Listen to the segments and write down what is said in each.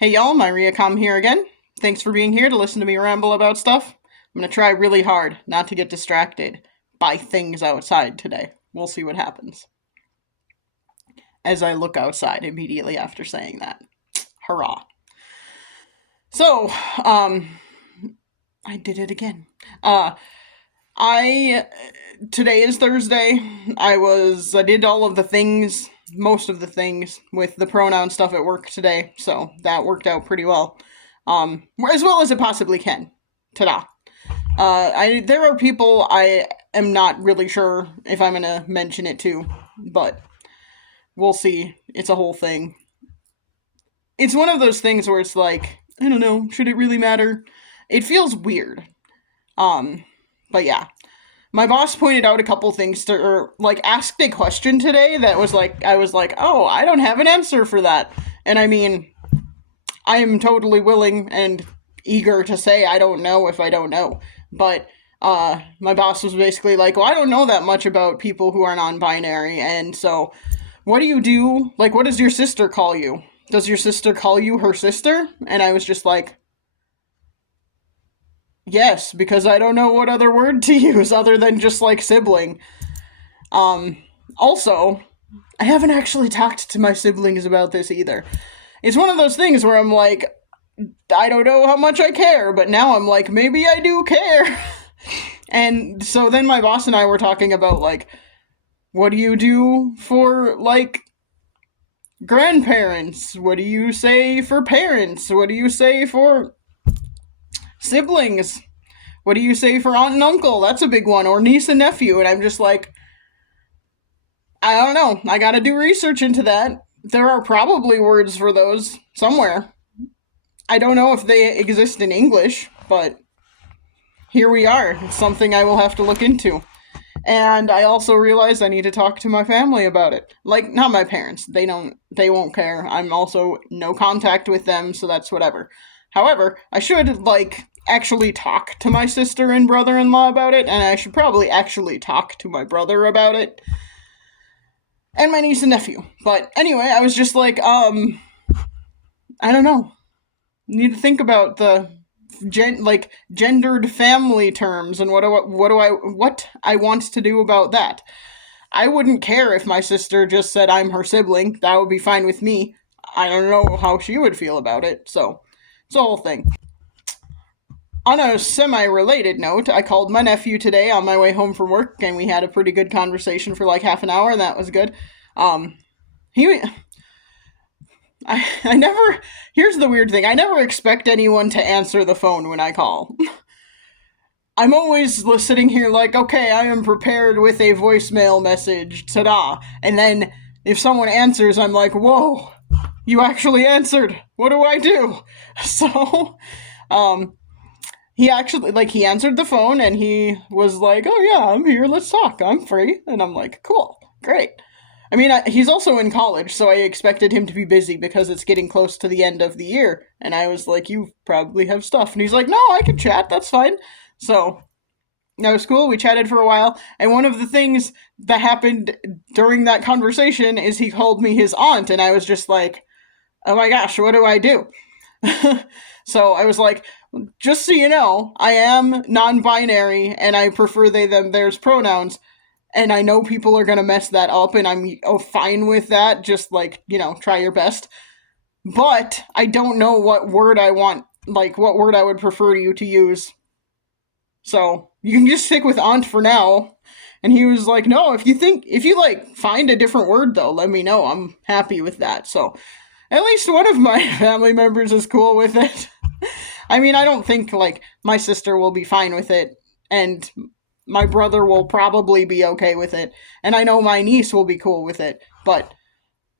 Hey y'all, Myriacom here again. Thanks for being here to listen to me ramble about stuff. I'm gonna try really hard not to get distracted by things outside today. We'll see what happens. As I look outside immediately after saying that. Hurrah. So, um, I did it again. I Today is Thursday. I did all of the things, most of the things with the pronoun stuff at work today, so that worked out pretty well. As well as it possibly can. Ta-da. There are people I am not really sure if I'm gonna mention it to, but we'll see. It's a whole thing. It's one of those things where it's like, I don't know, should it really matter? It feels weird. Um, but yeah. My boss pointed out a couple things or like asked a question today that was like, I was like, oh, I don't have an answer for that. And I mean, I am totally willing and eager to say I don't know if I don't know. But my boss was basically like, well, I don't know that much about people who are non-binary, and so what do you do? Like, what does your sister call you? Does your sister call you her sister? And I was just like, yes, because I don't know what other word to use other than just like sibling. Um, Also, I haven't actually talked to my siblings about this either. It's one of those things where I'm like, I don't know how much I care, but now I'm like, maybe I do care. And so then my boss and I were talking about like, what do you do for like grandparents? What do you say for parents? What do you say for siblings? What do you say for aunt and uncle? That's a big one. Or niece and nephew. And I'm just like, I don't know. I gotta do research into that. There are probably words for those somewhere. I don't know if they exist in English, but here we are. It's something I will have to look into. And I also realized I need to talk to my family about it. Like, not my parents. They won't care. I'm also no contact with them, so that's whatever. However, I should, like, actually talk to my sister and brother-in-law about it, and I should probably actually talk to my brother about it. And my niece and nephew. But anyway, I was just like, I don't know. Need to think about the gendered family terms and what I want to do about that. I wouldn't care if my sister just said I'm her sibling. That would be fine with me. I don't know how she would feel about it, so it's a whole thing. On a semi-related note, I called my nephew today on my way home from work, and we had a pretty good conversation for like half an hour, and that was good. He I never. Here's the weird thing. I never expect anyone to answer the phone when I call. I'm always sitting here like, okay, I am prepared with a voicemail message. Ta-da. And then if someone answers, I'm like, whoa, you actually answered. What do I do? So, he answered the phone and he was like, oh yeah, I'm here. Let's talk. I'm free. And I'm like, cool. Great. I mean, he's also in college, so I expected him to be busy because it's getting close to the end of the year. And I was like, you probably have stuff. And he's like, no, I can chat. That's fine. So that was cool. We chatted for a while. And one of the things that happened during that conversation is he called me his aunt. And I was just like, oh my gosh, what do I do? So I was like, just so you know, I am non binary and I prefer they, them, theirs pronouns. And I know people are going to mess that up, and I'm fine with that. Just, like, try your best. But I don't know what word I want, like, what word I would prefer you to use. So, you can just stick with aunt for now. And he was like, no, if you, like, find a different word, though, let me know. I'm happy with that. So, at least one of my family members is cool with it. I mean, I don't think, like, my sister will be fine with it. And my brother will probably be okay with it, and I know my niece will be cool with it, but,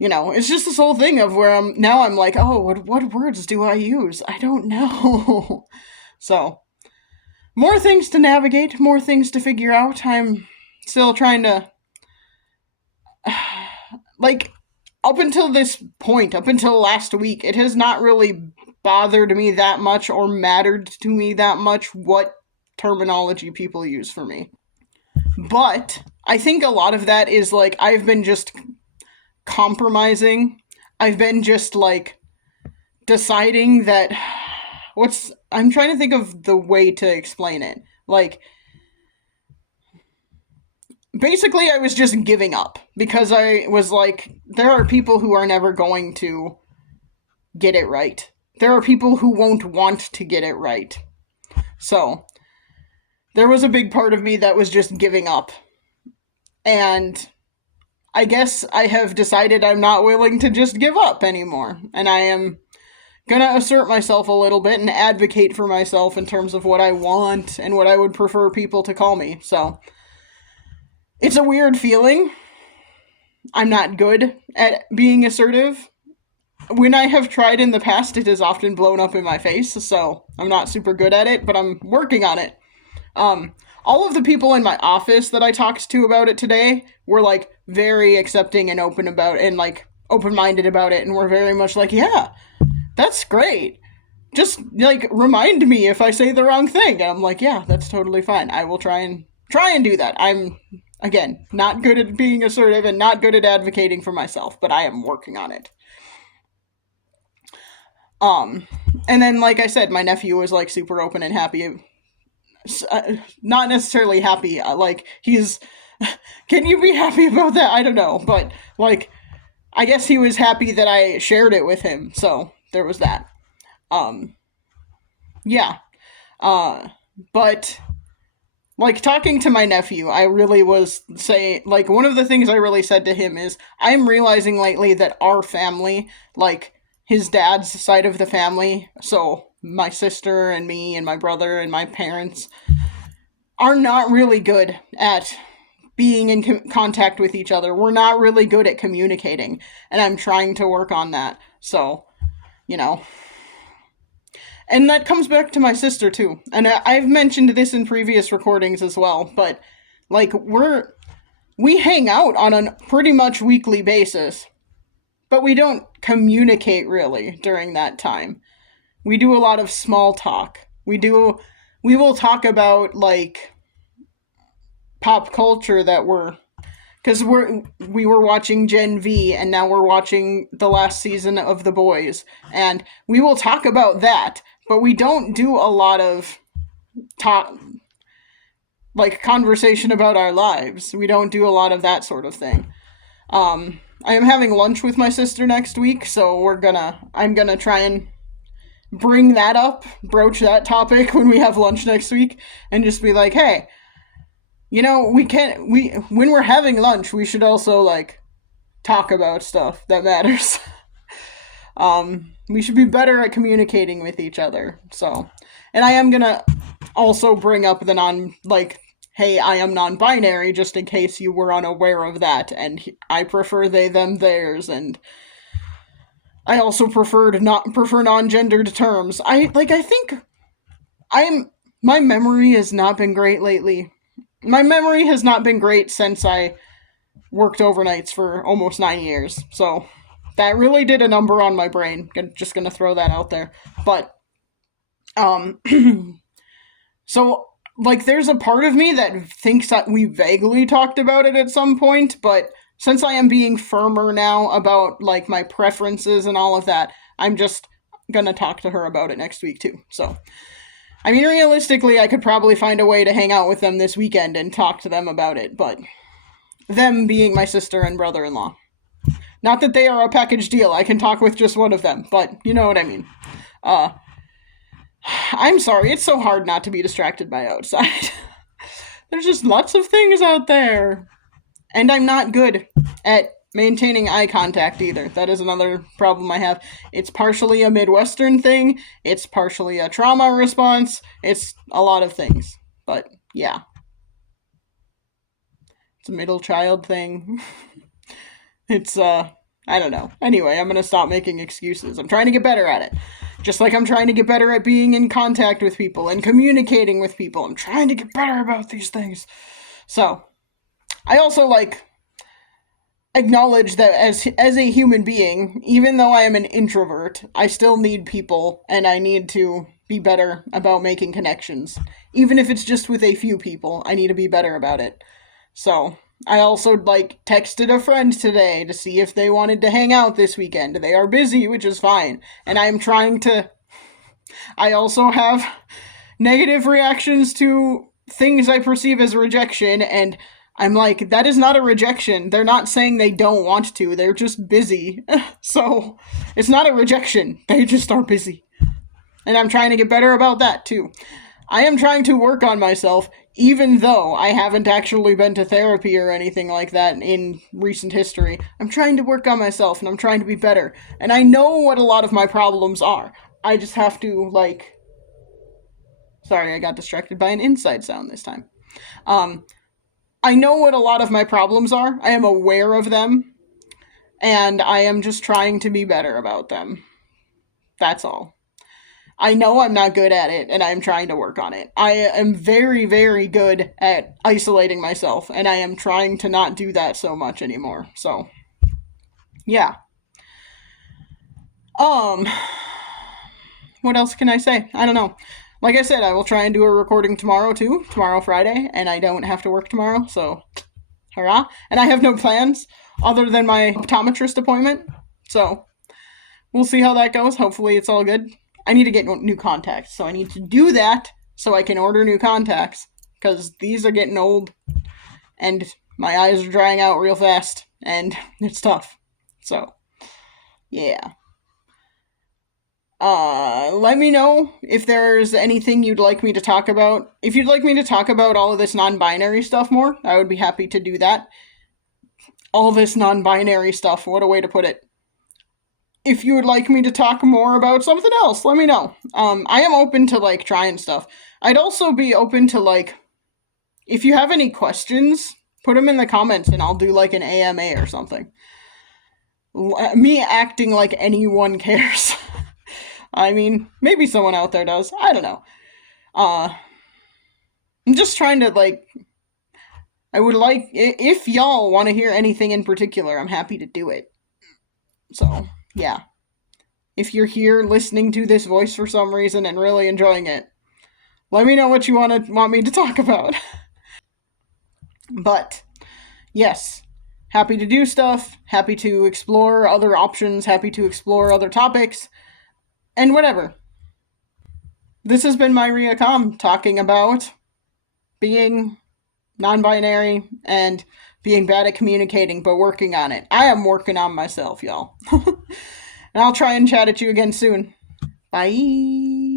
it's just this whole thing of where I'm like, oh, what words do I use? I don't know. So, more things to navigate, more things to figure out. I'm still trying to, like, up until this point, up until last week, it has not really bothered me that much or mattered to me that much what terminology people use for me. But I think a lot of that is like I've been just compromising. I've been just like deciding that I'm trying to think of the way to explain it. Like, basically, I was just giving up because I was like, there are people who are never going to get it right. There are people who won't want to get it right. So, there was a big part of me that was just giving up. And I guess I have decided I'm not willing to just give up anymore. And I am gonna assert myself a little bit and advocate for myself in terms of what I want and what I would prefer people to call me. So, it's a weird feeling. I'm not good at being assertive. When I have tried in the past, it has often blown up in my face, so I'm not super good at it, but I'm working on it. All of the people in my office that I talked to about it today were like very accepting and open about it, and like open-minded about it, and were very much like, yeah, that's great. Just like remind me if I say the wrong thing. And I'm like, yeah, that's totally fine. I will try and do that. I'm again not good at being assertive and not good at advocating for myself, but I am working on it. Um, and then, like I said, my nephew was like super open and happy. Not necessarily happy. Like he's, can you be happy about that? I don't know, but like, I guess he was happy that I shared it with him. So there was that. Um, yeah. Uh, but like talking to my nephew, I really was saying, like, one of the things I really said to him is, I'm realizing lately that our family, like, his dad's side of the family, so my sister and me and my brother and my parents, are not really good at being in contact with each other. We're not really good at communicating, and I'm trying to work on that. So, you know, and that comes back to my sister too. And I've mentioned this in previous recordings as well, but like we hang out on a pretty much weekly basis, but we don't communicate really during that time. We do a lot of small talk. We will talk about like pop culture that because we were watching Gen V and now we're watching the last season of The Boys, and we will talk about that, but we don't do a lot of talk like conversation about our lives. We don't do a lot of that sort of thing. I am having lunch with my sister next week, so I'm gonna try and bring that up, broach that topic when we have lunch next week, and just be like, hey, when we're having lunch, we should also like talk about stuff that matters. We should be better at communicating with each other. So, and I am gonna also bring up the hey, I am non-binary, just in case you were unaware of that, and I prefer they, them, theirs, and I also prefer non-gendered terms. I think my memory has not been great lately. My memory has not been great since I worked overnights for almost 9 years. So that really did a number on my brain. Just gonna throw that out there. But so like there's a part of me that thinks that we vaguely talked about it at some point, but since I am being firmer now about like my preferences and all of that, I'm just gonna talk to her about it next week too. So I mean, realistically, I could probably find a way to hang out with them this weekend and talk to them about it, but them being my sister and brother-in-law. Not that they are a package deal, I can talk with just one of them, but you know what I mean. I'm sorry, it's so hard not to be distracted by outside. There's just lots of things out there. And I'm not good at maintaining eye contact either. That is another problem I have. It's partially a Midwestern thing, it's partially a trauma response, it's a lot of things. But yeah. It's a middle child thing. It's I don't know. Anyway, I'm gonna stop making excuses. I'm trying to get better at it. Just like I'm trying to get better at being in contact with people and communicating with people. I'm trying to get better about these things. So, I also like acknowledge that as a human being, even though I am an introvert, I still need people and I need to be better about making connections. Even if it's just with a few people, I need to be better about it. So, I also like texted a friend today to see if they wanted to hang out this weekend. They are busy, which is fine. And I'm trying to I also have negative reactions to things I perceive as rejection, and I'm like, that is not a rejection. They're not saying they don't want to, they're just busy. So, it's not a rejection. They just are busy. And I'm trying to get better about that, too. I am trying to work on myself, even though I haven't actually been to therapy or anything like that in recent history. I'm trying to work on myself and I'm trying to be better. And I know what a lot of my problems are. I just have to, like. Sorry, I got distracted by an inside sound this time. Um, I know what a lot of my problems are. I am aware of them. And I am just trying to be better about them. That's all. I know I'm not good at it, and I'm trying to work on it. I am very, very good at isolating myself, and I am trying to not do that so much anymore. So, yeah. Um, what else can I say? I don't know. Like I said, I will try and do a recording tomorrow too. Tomorrow, Friday, and I don't have to work tomorrow, so hurrah. And I have no plans other than my optometrist appointment, so we'll see how that goes. Hopefully, it's all good. I need to get new contacts, so I need to do that so I can order new contacts, because these are getting old, and my eyes are drying out real fast, and it's tough. So, yeah. Let me know if there's anything you'd like me to talk about. If you'd like me to talk about all of this non-binary stuff more, I would be happy to do that. All this non-binary stuff, what a way to put it. If you would like me to talk more about something else, let me know. I am open to, like, trying stuff. I'd also be open to, like, if you have any questions, put them in the comments and I'll do, like, an AMA or something. Me acting like anyone cares. I mean, maybe someone out there does. I don't know. I'm just trying to, like, I would like, if y'all want to hear anything in particular, I'm happy to do it. So, yeah. If you're here listening to this voice for some reason and really enjoying it, let me know what you want me to talk about. But, yes. Happy to do stuff, happy to explore other options, happy to explore other topics, and whatever. This has been Myria Com talking about being non-binary and being bad at communicating, but working on it. I am working on myself, y'all. And I'll try and chat at you again soon. Bye.